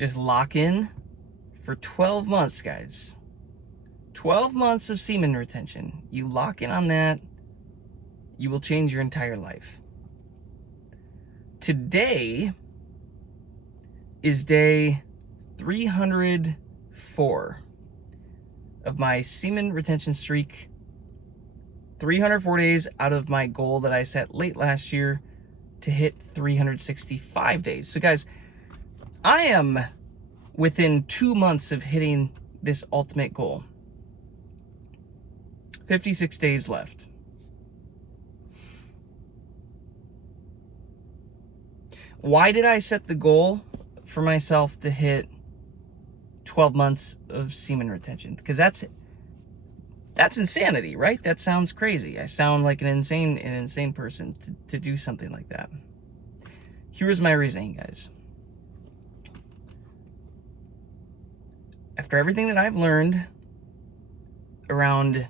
Just lock in for 12 months, guys. 12 months of semen retention. You lock in on that, you will change your entire life. Today is day 304 of my semen retention streak. 304 days out of my goal that I set late last year to hit 365 days. So guys, I am within 2 months of hitting this ultimate goal. 56 days left. Why did I set the goal for myself to hit 12 months of semen retention? Because that's insanity, right? That sounds crazy. I sound like an insane person to do something like that. Here's my reasoning, guys. After everything that I've learned around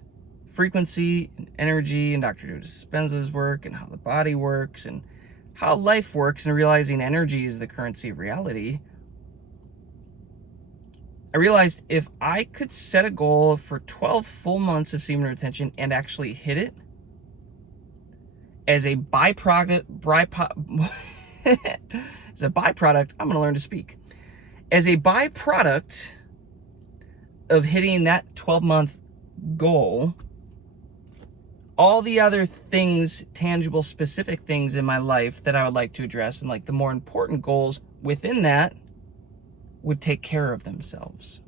frequency and energy and Dr. Joe Dispenza's work and how the body works and how life works, and realizing energy is the currency of reality, I realized if I could set a goal for 12 full months of semen retention and actually hit it, as a byproduct, I'm going to learn to speak. As a byproduct of hitting that 12-month goal, all the other things, tangible, specific things in my life that I would like to address, and like the more important goals within that, would take care of themselves.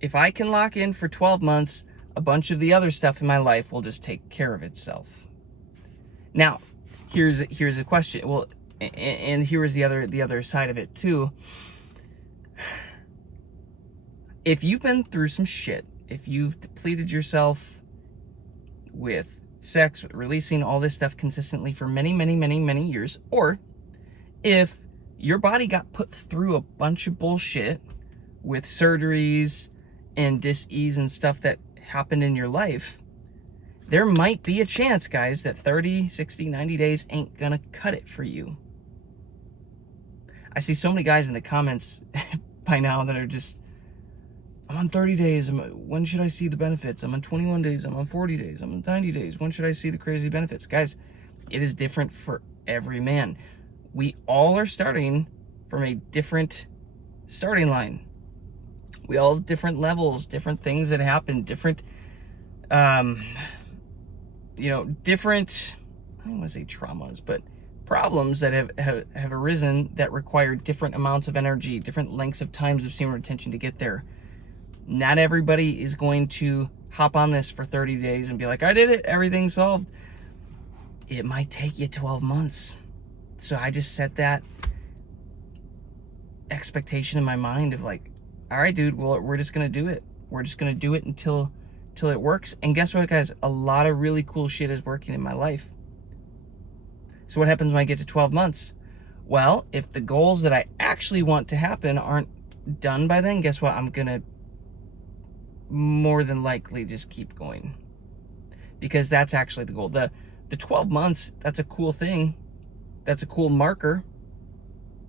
If I can lock in for 12 months, a bunch of the other stuff in my life will just take care of itself. Now, here's a question. Well, and here's the other side of it too. If you've been through some shit, if you've depleted yourself with sex, releasing all this stuff consistently for many years, or if your body got put through a bunch of bullshit with surgeries and dis-ease and stuff that happened in your life, there might be a chance, guys, that 30, 60, 90 days ain't gonna cut it for you. I see so many guys in the comments by now that are just, I'm on 30 days. When should I see the benefits? I'm on 21 days. I'm on 40 days. I'm on 90 days. When should I see the crazy benefits? Guys, it is different for every man. We all are starting from a different starting line. We all have different levels, different things that happen, different, different, I don't want to say traumas, but problems that have arisen that require different amounts of energy, different lengths of times of semen retention to get there. Not everybody is going to hop on this for 30 days and be like, I did it, everything's solved. It might take you 12 months. So I just set that expectation in my mind of like, all right, dude, well, we're just going to do it. We're just going to do it until it works. And guess what, guys? A lot of really cool shit is working in my life. So what happens when I get to 12 months? Well, if the goals that I actually want to happen aren't done by then, guess what? I'm going to more than likely just keep going, because that's actually the goal. The 12 months, that's a cool thing. That's a cool marker,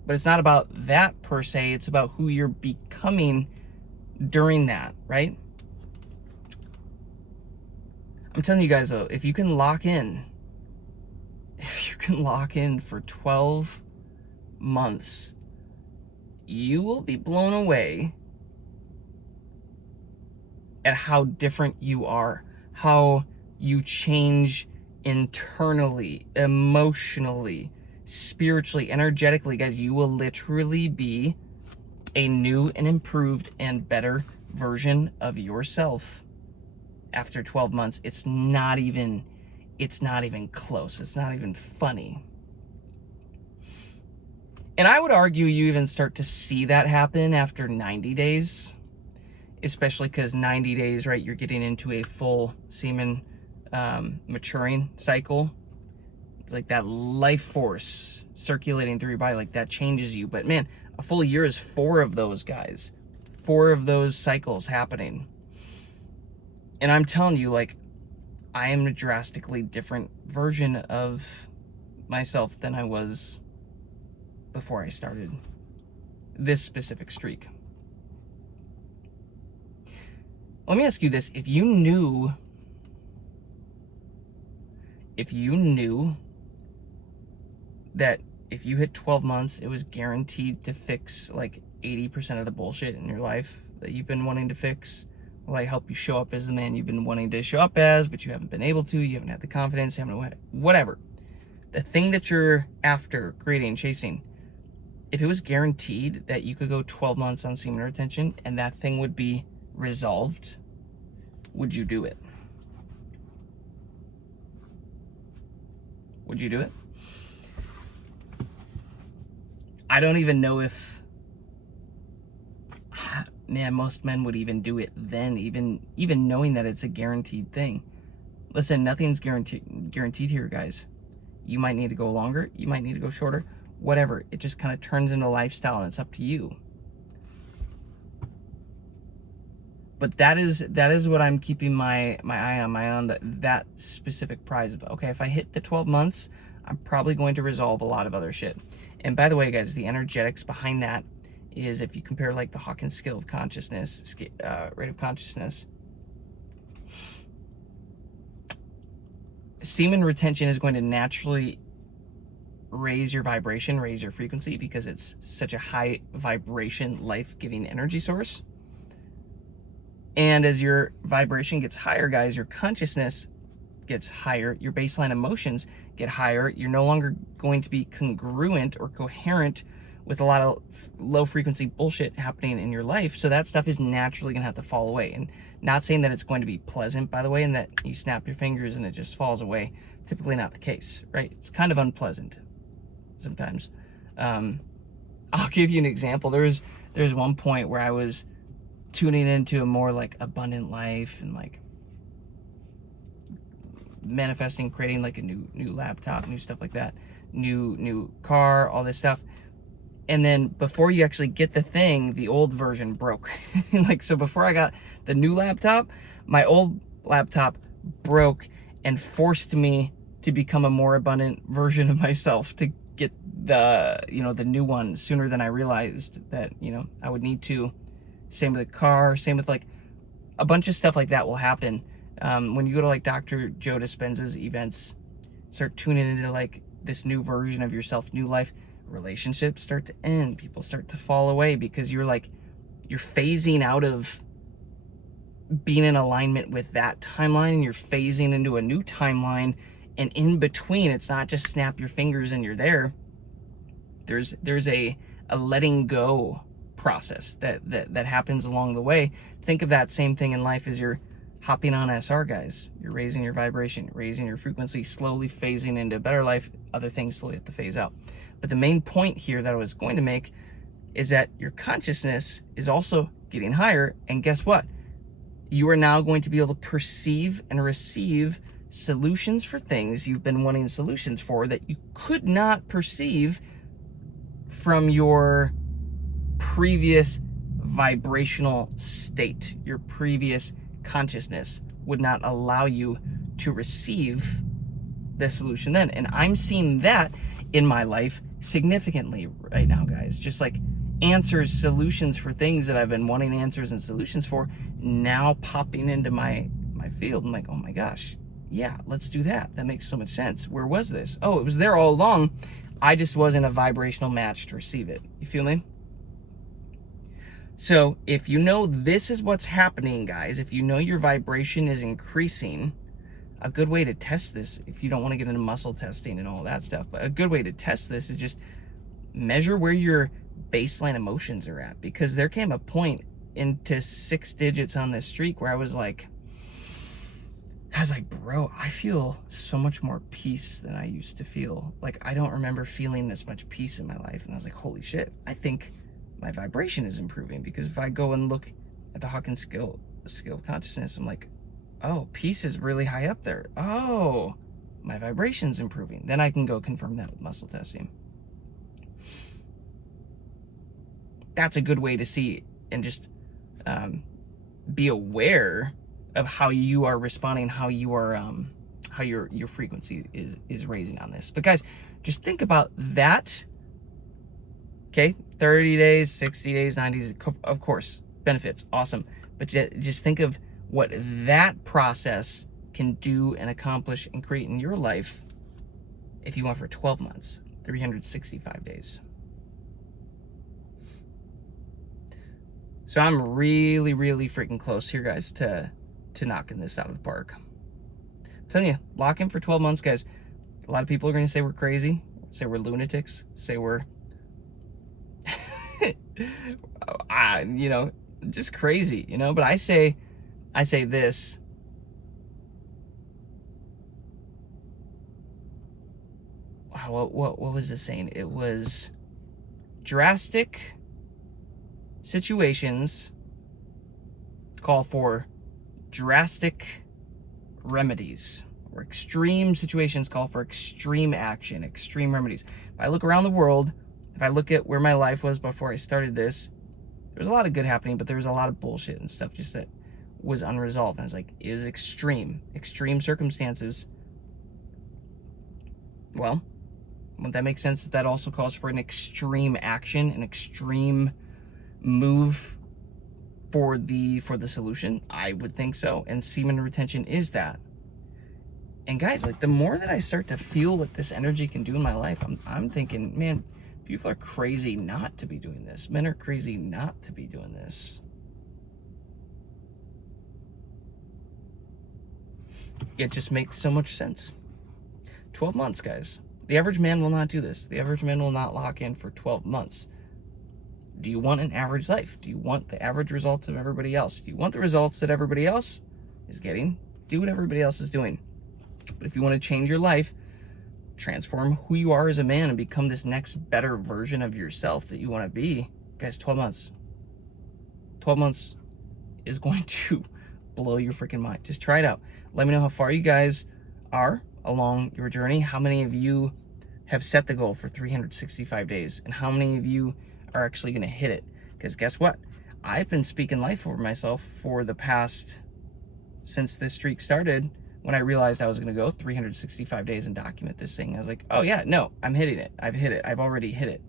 but it's not about that per se. It's about who you're becoming during that, right? I'm telling you guys though, if you can lock in for 12 months, you will be blown away at how different you are, how you change internally, emotionally, spiritually, energetically. Guys, you will literally be a new and improved and better version of yourself after 12 months. It's not even close. It's not even funny. And I would argue you even start to see that happen after 90 days, especially because 90 days, right, you're getting into a full semen maturing cycle. Like that life force circulating through your body, like that changes you. But man, a full year is 4 of those, guys. 4 of those cycles happening. And I'm telling you, like, I am a drastically different version of myself than I was before I started this specific streak. Let me ask you this. If you knew that if you hit 12 months, it was guaranteed to fix like 80% of the bullshit in your life that you've been wanting to fix, like help you show up as the man you've been wanting to show up as, but you haven't been able to, you haven't had the confidence, whatever. The thing that you're after, creating, chasing, if it was guaranteed that you could go 12 months on semen retention and that thing would be resolved, would you do it? Would you do it? I don't even know if, man, most men would even do it then, even knowing that it's a guaranteed thing. Listen, nothing's guaranteed here, guys. You might need to go longer, you might need to go shorter, whatever. It just kind of turns into a lifestyle, and it's up to you. But that is what I'm keeping my eye on, that specific prize of, okay, if I hit the 12 months, I'm probably going to resolve a lot of other shit. And by the way, guys, the energetics behind that is, if you compare like the Hawkins scale of consciousness, rate of consciousness, semen retention is going to naturally raise your vibration, raise your frequency, because it's such a high vibration, life-giving energy source. And as your vibration gets higher, guys, your consciousness gets higher, your baseline emotions get higher. You're no longer going to be congruent or coherent with a lot of low frequency bullshit happening in your life. So that stuff is naturally going to have to fall away. And not saying that it's going to be pleasant, by the way, and that you snap your fingers and it just falls away. Typically not the case, right? It's kind of unpleasant sometimes. I'll give you an example. There's one point where I was tuning into a more like abundant life and like manifesting, creating like a new laptop, new stuff like that, new car, all this stuff. And then before you actually get the thing, the old version broke. Like, so before I got the new laptop, my old laptop broke and forced me to become a more abundant version of myself, to get the, the new one sooner than I realized that, I would need to. Same with the car, same with like a bunch of stuff like that will happen. When you go to like Dr. Joe Dispenza's events, start tuning into like this new version of yourself, new life, relationships start to end, people start to fall away, because you're phasing out of being in alignment with that timeline, and you're phasing into a new timeline. And in between, it's not just snap your fingers and you're there. There's a letting go process that happens along the way. Think of that same thing in life as you're hopping on SR, guys. You're raising your vibration, raising your frequency, slowly phasing into a better life. Other things slowly have to phase out. But the main point here that I was going to make is that your consciousness is also getting higher. And guess what? You are now going to be able to perceive and receive solutions for things you've been wanting solutions for that you could not perceive from your previous vibrational state. Your previous consciousness would not allow you to receive the solution then. And I'm seeing that in my life significantly right now, guys. Just like answers, solutions for things that I've been wanting answers and solutions for, now popping into my field. I'm like, oh my gosh, yeah, let's do that. That makes so much sense. Where was this? Oh, it was there all along. I just wasn't a vibrational match to receive it. You feel me? So if you know this is what's happening, guys, if you know your vibration is increasing, a good way to test this, if you don't want to get into muscle testing and all that stuff, but a good way to test this is just measure where your baseline emotions are at. Because there came a point into 6 digits on this streak where I was like, bro, I feel so much more peace than I used to feel. Like, I don't remember feeling this much peace in my life. And I was like, holy shit, I think my vibration is improving. Because if I go and look at the Hawkins scale of consciousness, I'm like, oh, peace is really high up there. Oh, my vibration's improving. Then I can go confirm that with muscle testing. That's a good way to see and just be aware of how you are responding, how you are, how your frequency is raising on this. But guys, just think about that Okay, 30 days, 60 days, 90 days, of course, benefits, awesome. But just think of what that process can do and accomplish and create in your life if you went for 12 months, 365 days. So I'm really, really freaking close here, guys, to knocking this out of the park. I'm telling you, lock in for 12 months, guys. A lot of people are going to say we're crazy, say we're lunatics, say we're, you know, just crazy, you know. But I say this. What was it saying? It was drastic situations call for drastic remedies, or extreme situations call for extreme action, extreme remedies. If I look around the world, if I look at where my life was before I started this, there was a lot of good happening, but there was a lot of bullshit and stuff just that was unresolved. And it's like, it was extreme circumstances. Well, wouldn't that make sense? That also calls for an extreme action, an extreme move for the solution. I would think so. And semen retention is that. And guys, like, the more that I start to feel what this energy can do in my life, I'm thinking, man, people are crazy not to be doing this. Men are crazy not to be doing this. It just makes so much sense. 12 months, guys. The average man will not do this. The average man will not lock in for 12 months. Do you want an average life? Do you want the average results of everybody else? Do you want the results that everybody else is getting? Do what everybody else is doing. But if you want to change your life, transform who you are as a man and become this next better version of yourself that you want to be, guys, 12 months. 12 months is going to blow your freaking mind. Just try it out. Let me know how far you guys are along your journey. How many of you have set the goal for 365 days? And how many of you are actually going to hit it? Because guess what? I've been speaking life over myself for the past, since this streak started. When I realized I was going to go 365 days and document this thing, I was like, oh yeah, no, I'm hitting it. I've hit it. I've already hit it.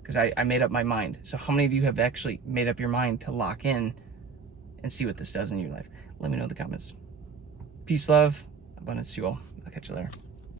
Because I made up my mind. So how many of you have actually made up your mind to lock in and see what this does in your life? Let me know in the comments. Peace, love, abundance to you all. I'll catch you later.